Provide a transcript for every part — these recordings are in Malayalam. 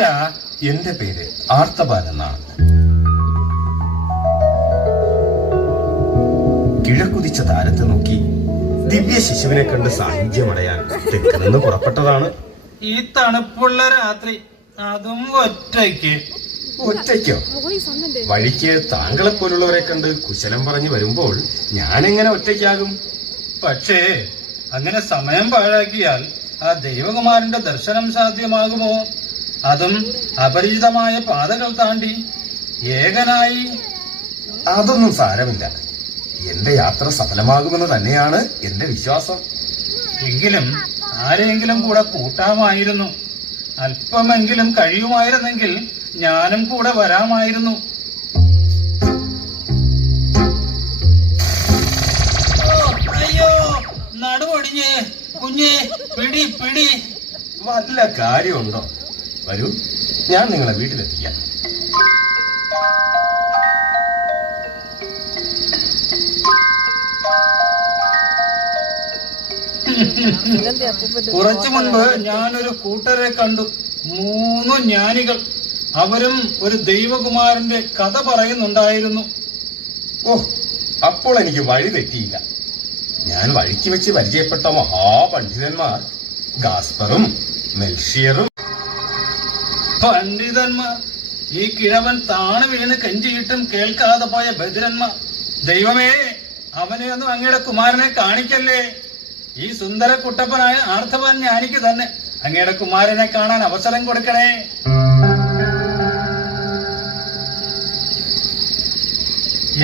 ആരാ എന്റെ പേര് ആർത്തബാൽ എന്നാണ്. കിഴക്കുതിച്ച താരത്തെ നോക്കി ദിവ്യ ശിശുവിനെ കണ്ട് സാഹിത്യമടയാൻ തെക്ക് നിന്ന് പുറപ്പെട്ടതാണ്. ഈ തണുപ്പുള്ള രാത്രി അതും ഒറ്റയ്ക്ക്. ഒറ്റയ്ക്കോ? വഴിക്ക് താങ്കളെ പോലുള്ളവരെ കണ്ട് കുശലം പറഞ്ഞു വരുമ്പോൾ ഞാൻ എങ്ങനെ ഒറ്റയ്ക്കാകും? പക്ഷേ അങ്ങനെ സമയം പാഴാക്കിയാൽ ആ ദൈവകുമാരന്റെ ദർശനം സാധ്യമാകുമോ? അതും അപരിചിതമായ പാതകൾ താണ്ടി ഏകനായി അതൊന്നും സാരമില്ല. എന്റെ യാത്ര സഫലമാകുമെന്ന് തന്നെയാണ് എന്റെ വിശ്വാസം. എങ്കിലും ആരെങ്കിലും കൂടെ കൂട്ടാമായിരുന്നു. അല്പമെങ്കിലും കഴിയുമായിരുന്നെങ്കിൽ ഞാനും കൂടെ വരാമായിരുന്നു. അയ്യോ നടുവൊടിഞ്ഞ് കുഞ്ഞേ പിടി പിടി. വല്ല കാര്യമുണ്ടോ? വരൂ. ഞാൻ നിങ്ങളെ വീട്ടിലെത്തിക്കാം. കുറച്ചു മുൻപ് ഞാനൊരു കൂട്ടരെ കണ്ടു. മൂന്ന് ജ്ഞാനികൾ. അവരും ഒരു ദൈവകുമാരന്റെ കഥ പറയുന്നുണ്ടായിരുന്നു. ഓ അപ്പോൾ എനിക്ക് വഴി തെറ്റിയില്ല. ഞാൻ വഴിക്ക് വെച്ച് പരിചയപ്പെട്ട മഹാപണ്ഡിതന്മാർ ഗാസ്പറും മെൽഷിയറും പണ്ഡിതന്മാർ ഈ കിഴവൻ താണു വീണ് കെഞ്ചിയിട്ടും കേൾക്കാതെ പോയ ബദിരന്മാർ ദൈവമേ അവനെ ഒന്നും അങ്ങയുടെ കുമാരനെ കാണിക്കല്ലേ? ഈ സുന്ദര കുട്ടപ്പനായ ആർത്തവൻ ഞാനിക്ക് തന്നെ അങ്ങയുടെ കുമാരനെ കാണാൻ അവസരം കൊടുക്കണേ.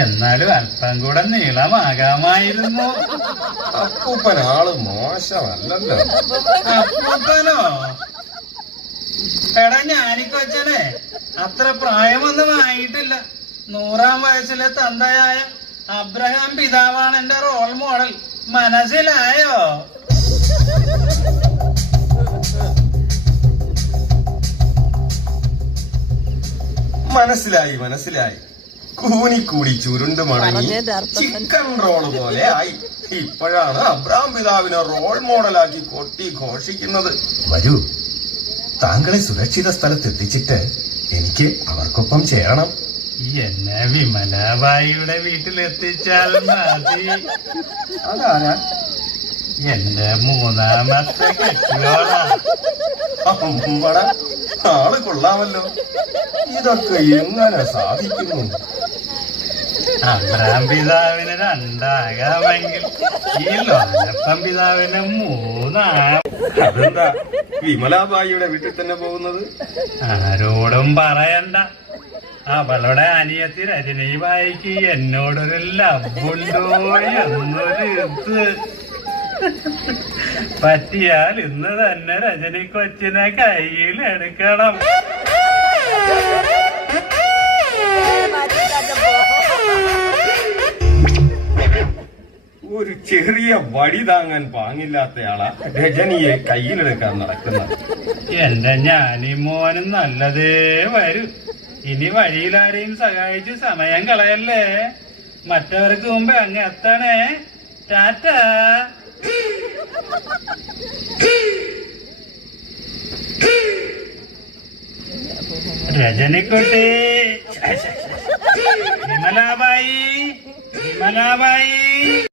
എന്നാലും അല്പം കൂടെ നീളമാകാമായിരുന്നു. അപ്പൂപ്പൻ ആൾ മോശമല്ലല്ലോ. അപ്പൂപ്പനോ? എടാ ഞാനിക്കൊച്ചനെ അത്ര പ്രായമൊന്നും ആയിട്ടില്ല. നൂറാം വയസ്സിലെ തന്തയായ അബ്രഹാം പിതാവാണ് എന്റെ റോൾ മോഡൽ മനസ്സിലായോ? മനസ്സിലായി മനസ്സിലായി. കൂനി കൂടി ചുരുണ്ട് മണങ്ങി ചിക്കൻ റോൾ പോലെ ആയി. ഇപ്പോഴാണ് അബ്രഹാം പിതാവിനെ റോൾ മോഡലാക്കി കൊട്ടി ഘോഷിക്കുന്നത്. വരൂ. താങ്കളെ സുരക്ഷിത സ്ഥലത്ത് എത്തിച്ചിട്ട് എനിക്ക് അവർക്കൊപ്പം ചേരണം. എന്നെ വിമലാബായിയുടെ വീട്ടിലെത്തിച്ചാൽ മതി. അതാരാ? എന്റെ മൂന്നാമത്തെ കെട്ടിയോടാ ആൾ കൊള്ളാമല്ലോ. ഇതൊക്കെ എങ്ങനെ സാധിക്കുന്നു? അബ്രാം പിതാവിന് രണ്ടാകാമെങ്കിൽ ഈ ലോകപ്പം പിതാവിന് മൂന്നാം അതെന്താ? വിമലാബായിയുടെ വീട്ടിൽ തന്നെ പോകുന്നത്? ആരോടും പറയണ്ട. അവളുടെ അനിയത്തി രജനീബായിക്ക് എന്നോടൊരു ഇത്. പറ്റിയാൽ ഇന്ന് തന്നെ രജനി കൊച്ചിനെ കയ്യിൽ എടുക്കണം ചെറിയ വടി താങ്ങാൻ പാങ്ങില്ലാത്തയാളാ രജനിയെ കയ്യിലെടുക്കാൻ നടക്കുന്നത്. എന്റെ ഞാനീ മോനും നല്ലതേ വരും. ഇനി വഴിയിലാരെയും സഹായിച്ച് സമയം കളയല്ലേ? മറ്റവർക്ക് മുമ്പ് അങ്ങ് എത്തണേ. ടാറ്റ. രജനിക്കുട്ടി. വിമലാബായി. വിമലാബായി.